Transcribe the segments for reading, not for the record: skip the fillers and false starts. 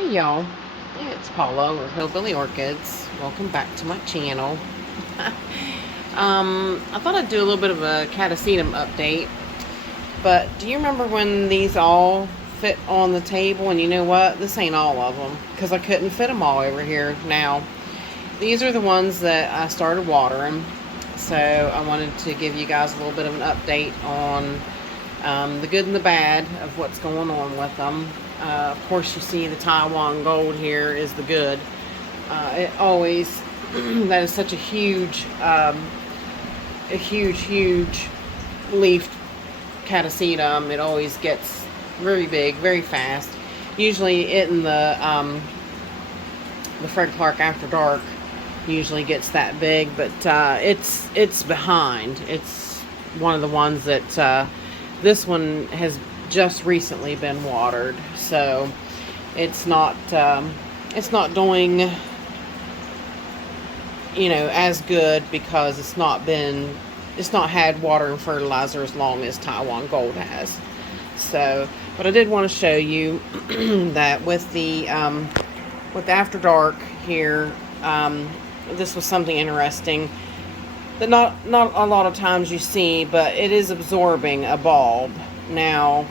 Hey y'all, it's Paula with Hillbilly Orchids. Welcome back to my channel. I thought I'd do a little bit of a Catasetum update, but do you remember when these all fit on the table? And you know what? This ain't all of them, because I couldn't fit them all over here now. These are the ones that I started watering, so I wanted to give you guys a little bit of an update on the good and the bad of what's going on with them. Of course, you see the Taiwan Gold here is the good. It always, that is such a huge leaf Catasetum. It always gets very big, very fast. Usually it and the Fred Clark After Dark usually gets that big, but it's behind. It's one of the ones that this one has just recently been watered, so it's not doing, as good, because it's not had water and fertilizer as long as Taiwan Gold has. So, but I did want to show you that with the After Dark here, this was something interesting that not a lot of times you see, but it is absorbing a bulb. Now,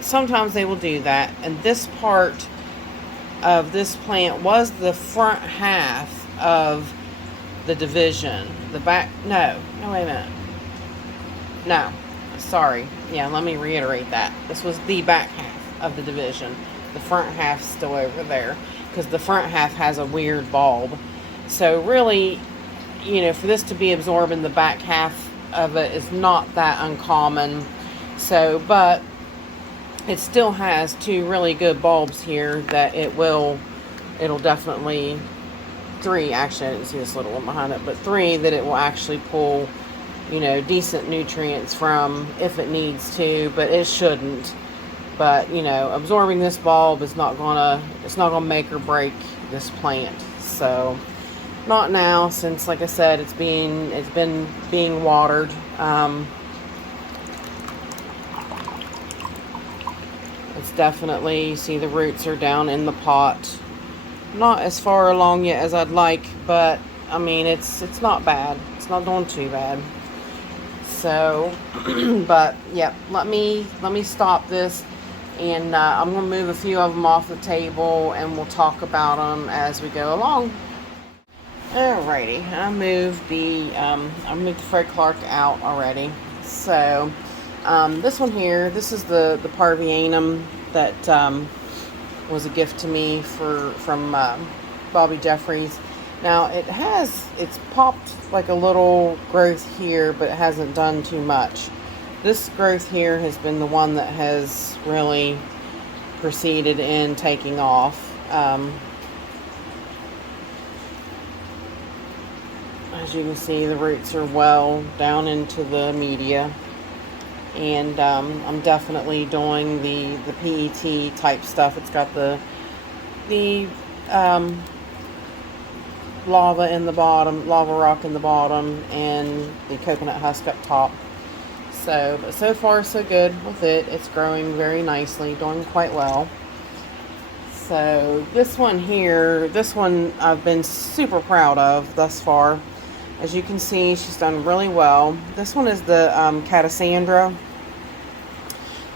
sometimes they will do that, and this part of this plant was the front half of the division. The back, no, wait a minute. No, sorry. Yeah, let me reiterate that. This was the back half of the division. The front half's still over there, because the front half has a weird bulb. So really, for this to be absorbing the back half of it is not that uncommon. So, but it still has two really good bulbs here that it'll definitely, three, actually I didn't see this little one behind it, but three that it will actually pull, decent nutrients from if it needs to, but it shouldn't. But, absorbing this bulb is not gonna make or break this plant. So, not now, since, like I said, it's been being watered. It's definitely, see, the roots are down in the pot. Not as far along yet as I'd like, but I mean, it's not bad. It's not doing too bad. So, but yeah, let me stop this, and I'm gonna move a few of them off the table, and we'll talk about them as we go along. Alrighty, I moved the Fred Clark out already. So, this one here, this is the Parvianum that was a gift to me from Bobby Jeffries. Now it's popped like a little growth here, but it hasn't done too much. This growth here has been the one that has really proceeded in taking off. As you can see, the roots are well down into the media, and I'm definitely doing the PET type stuff. It's got the lava in the bottom, lava rock in the bottom, and the coconut husk up top. But so far so good with it. It's growing very nicely, doing quite well. So this one here, I've been super proud of thus far. As you can see, she's done really well. This one is the Catasandra.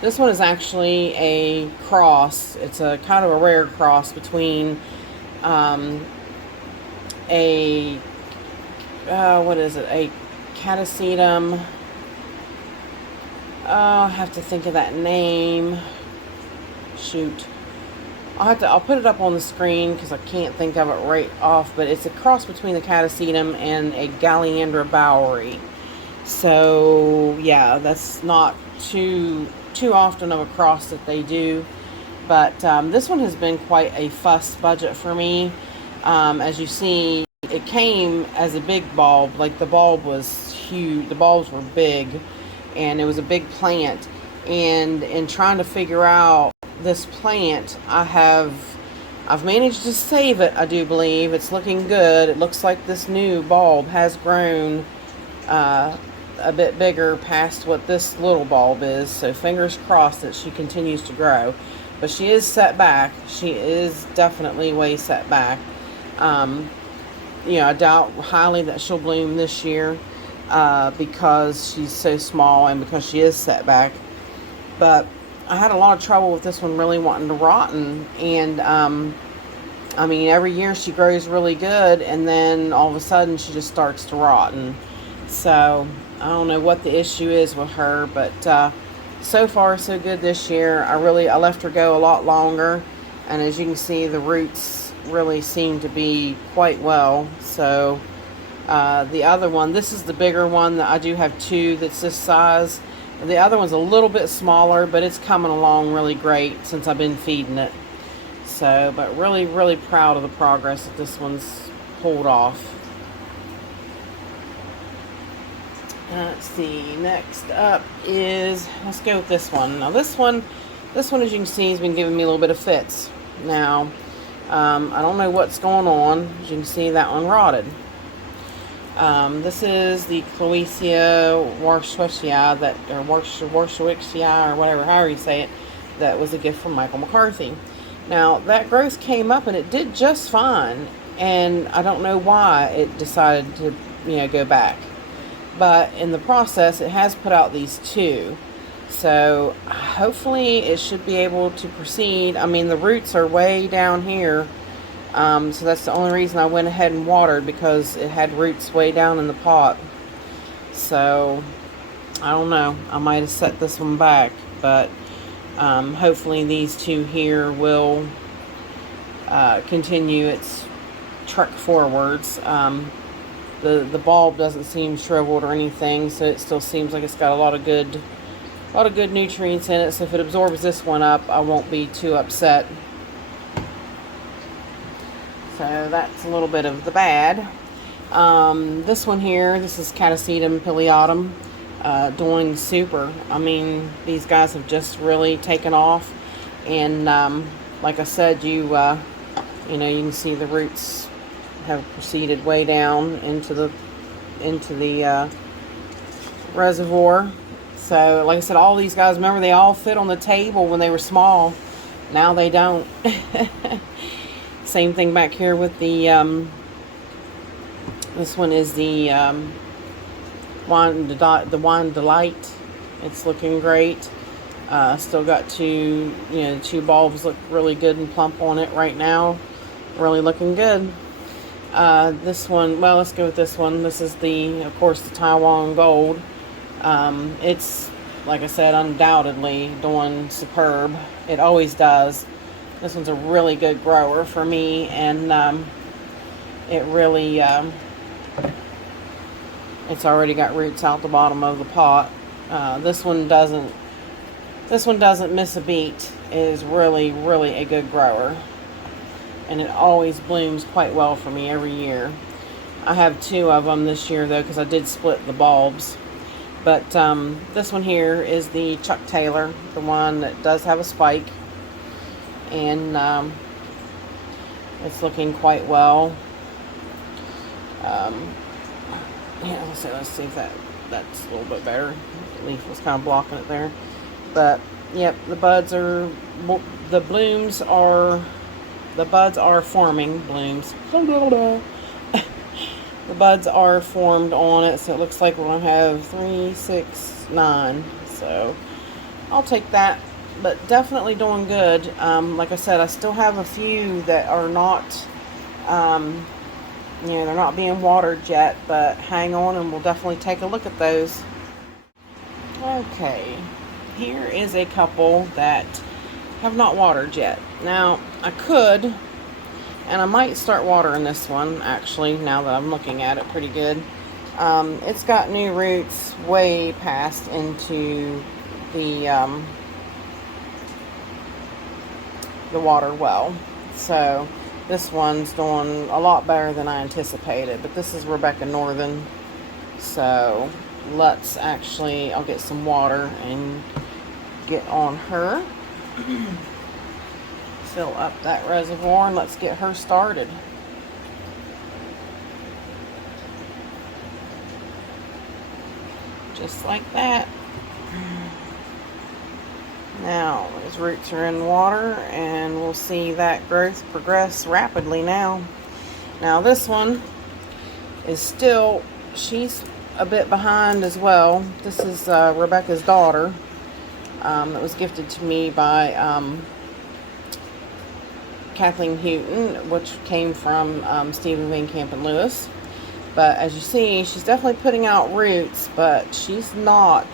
This one is actually a cross. It's a kind of a rare cross between a Catasetum. I have to think of that name. Shoot. I'll put it up on the screen because I can't think of it right off, but it's a cross between the Catasetum and a Galliandra Bowery. So yeah, that's not too often of a cross that they do, but this one has been quite a fuss budget for me. As you see, it came as a big bulb. Like, the bulb was huge, the bulbs were big, and it was a big plant. And in trying to figure out this plant, I've managed to save it. I do believe it's looking good. It looks like this new bulb has grown a bit bigger past what this little bulb is, so fingers crossed that she continues to grow. but she is set back. She is definitely way set back. You know, I doubt highly that she'll bloom this year because she's so small and because she is set back. But I had a lot of trouble with this one really wanting to rotten, and I mean, every year she grows really good, and then all of a sudden she just starts to rotten. So I don't know what the issue is with her, but so far so good this year. I left her go a lot longer, and as you can see, the roots really seem to be quite well. So the other one, this is the bigger one. That I do have two that's this size. The other one's a little bit smaller, but it's coming along really great since I've been feeding it. So, but really, really proud of the progress that this one's pulled off. Let's see, next up is, let's go with this one. Now this one, as you can see, has been giving me a little bit of fits. Now, I don't know what's going on. As you can see, that one rotted. This is the Cloecia Warshwitzia, or Warshwitzia, or whatever, however you say it, that was a gift from Michael McCarthy. Now, that growth came up and it did just fine, and I don't know why it decided to, you know, go back. But in the process, it has put out these two. So hopefully it should be able to proceed. I mean, the roots are way down here. So that's the only reason I went ahead and watered, because it had roots way down in the pot. So I don't know. I might have set this one back, but hopefully these two here will continue its trek forwards. The bulb doesn't seem shriveled or anything, so it still seems like it's got a lot of good nutrients in it. So if it absorbs this one up, I won't be too upset. So that's a little bit of the bad. This one here, this is Catasetum pileatum, doing super. I mean, these guys have just really taken off, and like I said, you know, you can see the roots have proceeded way down into the reservoir. So like I said, all these guys, remember, they all fit on the table when they were small. Now they don't. Same thing back here with the this one is the Wine Delight. It's looking great. Still got two bulbs look really good and plump on it right now. Really looking good. This one, well, let's go with this one. This is of course, the Taiwan Gold. It's, like I said, undoubtedly doing superb. It always does. This one's a really good grower for me, and it really, it's already got roots out the bottom of the pot. This one doesn't miss a beat. It is really, really a good grower. And it always blooms quite well for me every year. I have two of them this year, though, because I did split the bulbs. But this one here is the Chuck Taylor, the one that does have a spike. And it's looking quite well. Yeah, let's see if that's a little bit better. The leaf was kind of blocking it there. But, yep, the buds are forming blooms. The buds are formed on it, so it looks like we're going to have 3, 6, 9. So I'll take that, but definitely doing good. Like I said, I still have a few that are not, they're not being watered yet, but hang on and we'll definitely take a look at those. Okay, here is a couple that have not watered yet. Now, I could, and I might start watering this one, actually, now that I'm looking at it pretty good. It's got new roots way past into the water well. So this one's doing a lot better than I anticipated. But this is Rebecca Northern. So let's I'll get some water and get on her. Fill up that reservoir and let's get her started. Just like that. Now, his roots are in water, and we'll see that growth progress rapidly now. Now, this one is still, she's a bit behind as well. This is Rebecca's daughter that was gifted to me by Kathleen Houghton, which came from Stephen Van Camp and Lewis. But as you see, she's definitely putting out roots, but she's not.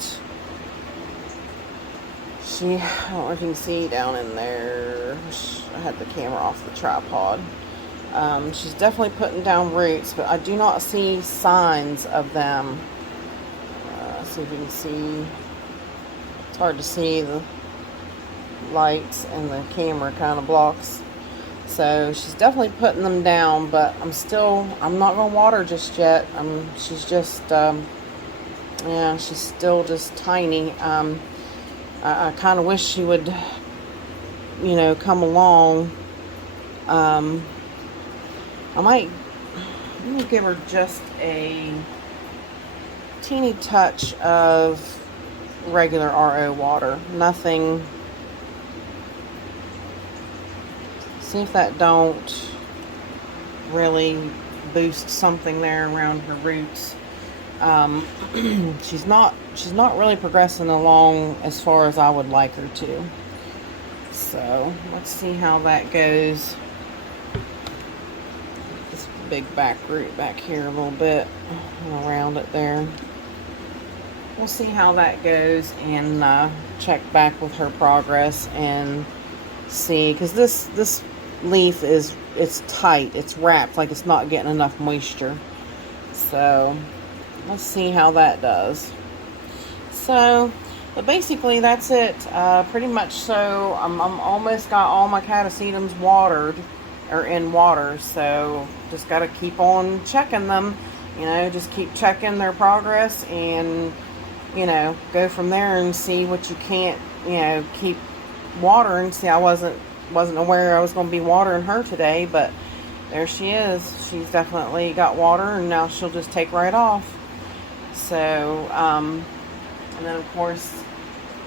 I don't know if you can see down in there. I had the camera off the tripod. She's definitely putting down roots, but I do not see signs of them. See if you can see. It's hard to see, the lights and the camera kind of blocks. So she's definitely putting them down, but I'm not going to water just yet. She's just, yeah, she's still just tiny. I kind of wish she would, come along. I'm going to give her just a teeny touch of regular RO water. Nothing. See if that don't really boost something there around her roots. She's not really progressing along as far as I would like her to. So let's see how that goes. This big back root back here a little bit around it there. We'll see how that goes and check back with her progress and see, because this leaf it's tight, it's wrapped, like it's not getting enough moisture. So let's see how that does. So, but basically that's it. Pretty much so. I'm almost got all my Catasetums watered, or in water. So just got to keep on checking them. Just keep checking their progress, and go from there and see what you can't. Keep watering. See, I wasn't aware I was going to be watering her today, but there she is. She's definitely got water, and now she'll just take right off. So, and then of course,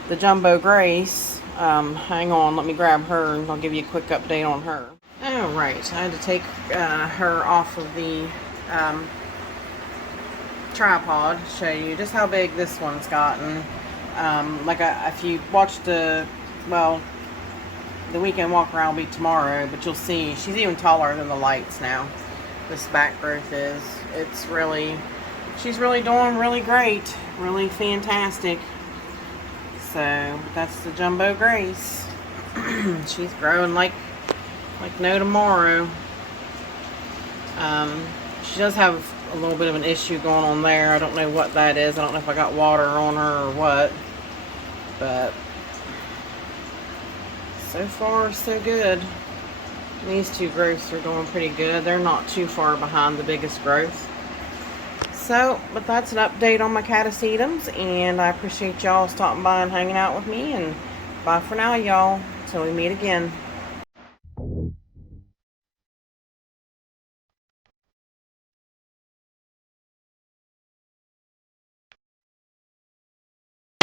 the Jumbo Grace, hang on, let me grab her and I'll give you a quick update on her. Alright, I had to take her off of the tripod, show you just how big this one's gotten. If you watch the weekend walk around will be tomorrow, but you'll see she's even taller than the lights now. This back growth is. She's really doing really great, really fantastic. So that's the Jumbo Grace. She's growing like no tomorrow. She does have a little bit of an issue going on there. I don't know what that is. I don't know if I got water on her or what, but so far so good. These two growths are doing pretty good. They're not too far behind the biggest growth. So, but that's an update on my Catasetums, and I appreciate y'all stopping by and hanging out with me, and bye for now, y'all, till we meet again.